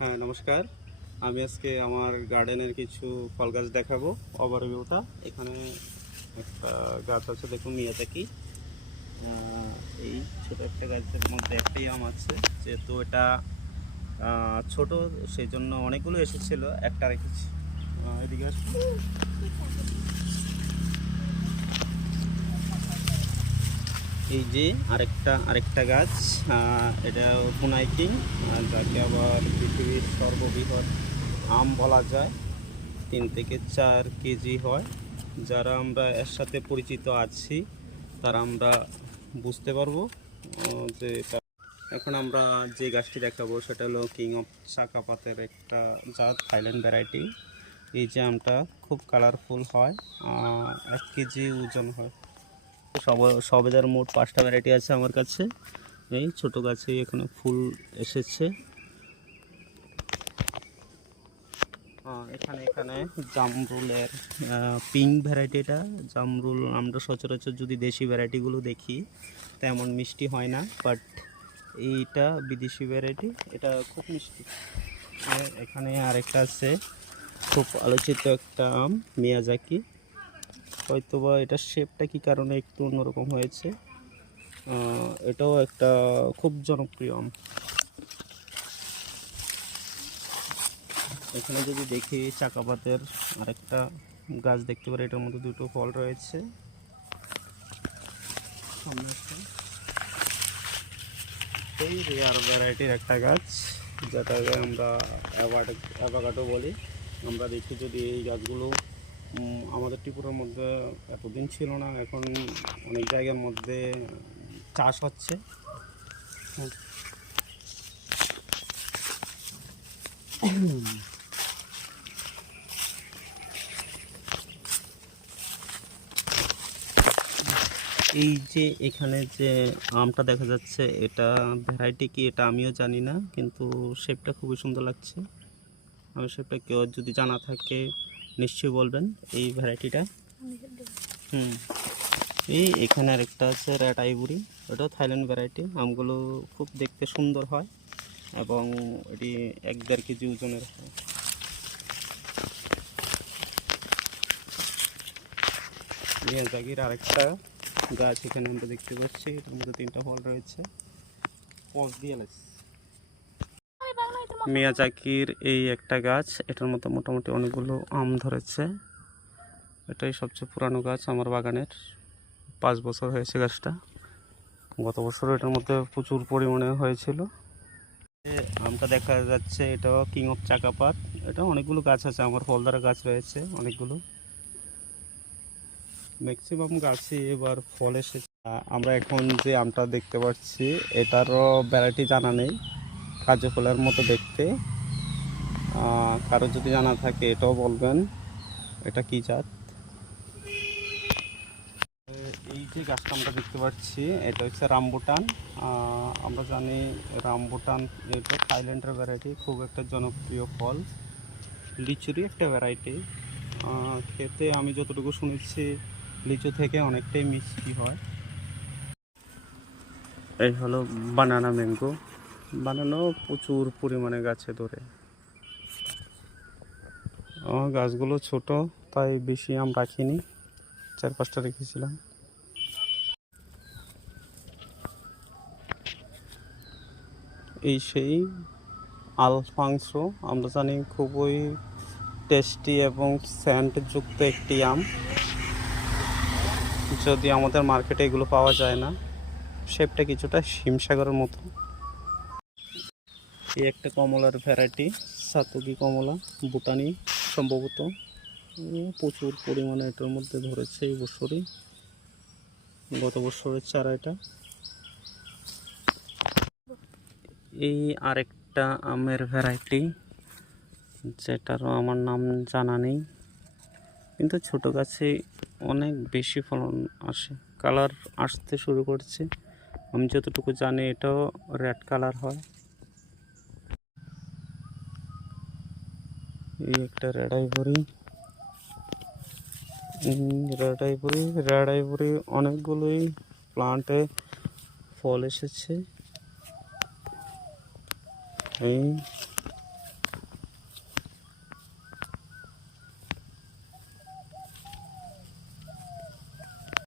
হ্যাঁ, নমস্কার। আমি আজকে আমার গার্ডেনের কিছু ফল গাছ দেখাবো। ওভারভিউটা এখানে একটা গাছ আছে, দেখুন মিয়াজাকি। এই ছোট একটা গাছের মধ্যে একটাই আম আছে, যেহেতু এটা ছোট সেই জন্য অনেকগুলো এসেছিল, একটা রেখেছি। এদিকে আসুন। এই যে আরেকটা গাছ, এটা পুনাই কিং, যাকে আবার পৃথিবীর সর্ববৃহৎ আম বলা যায়। 3 থেকে 4 কেজি হয়। যারা আমরা এর সাথে পরিচিত আছি তারা আমরা বুঝতে পারবো যে এটা। এখন আমরা যে গাছটি দেখাবো সেটা হলো কিং অফ চাকাপাতের একটা জাত, থাইল্যান্ড ভ্যারাইটি। এই যে আমটা খুব কালারফুল হয়, 1 কেজি ওজন হয়। সবেদার মোট 5টা ভ্যারাইটি আছে আমার কাছে। এই ছোট গাছে এখানে ফুল এসেছে। এখানে জামরুলের পিঙ্ক ভ্যারাইটিটা। জামরুল আমরা সচরাচর যদি দেশি ভ্যারাইটিগুলো দেখি তেমন মিষ্টি হয় না, বাট এইটা বিদেশি ভ্যারাইটি, এটা খুব মিষ্টি। এখানে আরেকটা আছে খুব আলোচিত একটা আম, মিয়াজাকি। হয়তোবা এটার শেপটা কি কারণে একটু অন্যরকম হয়েছে। এটাও একটা খুব জনপ্রিয় আম। এখানে যদি দেখি চাকাপাতের আরেকটা গাছ দেখতে পারি, এটার মধ্যে দুটো ফল রয়েছে। এই রেয়ার ভ্যারাইটির একটা গাছ, যেটাকে আমরা অ্যাভোকাডো বলি। আমরা দেখি যদি এই গাছগুলো আমাদের ত্রিপুরার মধ্যে এতদিন ছিল না, এখন অনেক জায়গার মধ্যে চাষ হচ্ছে। এই যে এখানে যে আমটা দেখা যাচ্ছে, এটা ভ্যারাইটি কি এটা আমিও জানি না, কিন্তু শেপটা খুবই সুন্দর লাগছে। আমি শেপটা কেউ যদি জানা থাকে নিশ্চয়ই বলবেন এই ভ্যারাইটিটা। এই এখানে আরেকটা আছে রেড আইভরি, এটাও থাইল্যান্ড ভ্যারাইটি। আমগুলো খুব দেখতে সুন্দর হয় এবং এটি 1-1.5 কেজি ওজনের হয়। মিয়াজাকির আরেকটা গাছ এখানে আমরা দেখতে পাচ্ছি, এটার মধ্যে 3টা ফল রয়েছে। মিয়াজাকির এই একটা গাছ, এটার মধ্যে মোটামুটি অনেকগুলো আম ধরেছে। এটাই সবচেয়ে পুরানো গাছ আমার বাগানের। 5 বছর হয়েছে গাছটা। গত বছর এটার মধ্যে প্রচুর পরিমাণে হয়েছিল। আমটা দেখা যাচ্ছে এটাও কিং অফ চাকাপাত। এটা অনেকগুলো গাছ আছে, আমার ফলদারা গাছ রয়েছে অনেকগুলো। ম্যাক্সিমাম গাছই এবার ফল এসেছে। আমরা এখন যে আমটা দেখতে পাচ্ছি এটারও ভ্যারাইটি জানা নেই, কাজু ফলের মতো দেখতে। কারো যদি জানা থাকে এটাও বলবেন এটা কি জাত। এই যে গাছটা আমরা দেখতে পাচ্ছি এটা হচ্ছে রামবুটান। আমরা জানি রামবুটান এটা থাইল্যান্ডের ভ্যারাইটি, খুব একটা জনপ্রিয় ফল, লিচুরই একটা ভ্যারাইটি। খেতে আমি যতটুকু শুনেছি লিচু থেকে অনেকটাই মিষ্টি হয়। এই হলো বানানা ম্যাঙ্গো। বানানো প্রচুর পরিমাণে গাছে ধরে। গাছগুলো ছোট তাই বেশি আম রাখিনি, 4-5টা রেখেছিলাম। এই সেই আলফাংসো, আমরা জানি খুবই টেস্টি এবং স্যান্টযুক্ত একটি আম, যদি আমাদের মার্কেটে এগুলো পাওয়া যায় না। শেপটা কিছুটা হিমসাগরের মতো। এই একটা কমলার ভ্যারাইটি, সাতকি কমলা, ভুটানি সম্ভবত। প্রচুর পরিমাণে এটার মধ্যে ধরেছে এই বছরই, গত বছরের চারা এটা। এই আরেকটা আমের ভ্যারাইটি, যেটারও আমার নাম জানা নেই, কিন্তু ছোট গাছে অনেক বেশি ফলন আসে, কালার আসতে শুরু করছে। আমি যতটুকু জানি এটাও রেড কালার হয়। এই একটা রেড আইভরি। রেড আইভরি অনেকগুলোই প্লান্টে ফল এসেছে। এই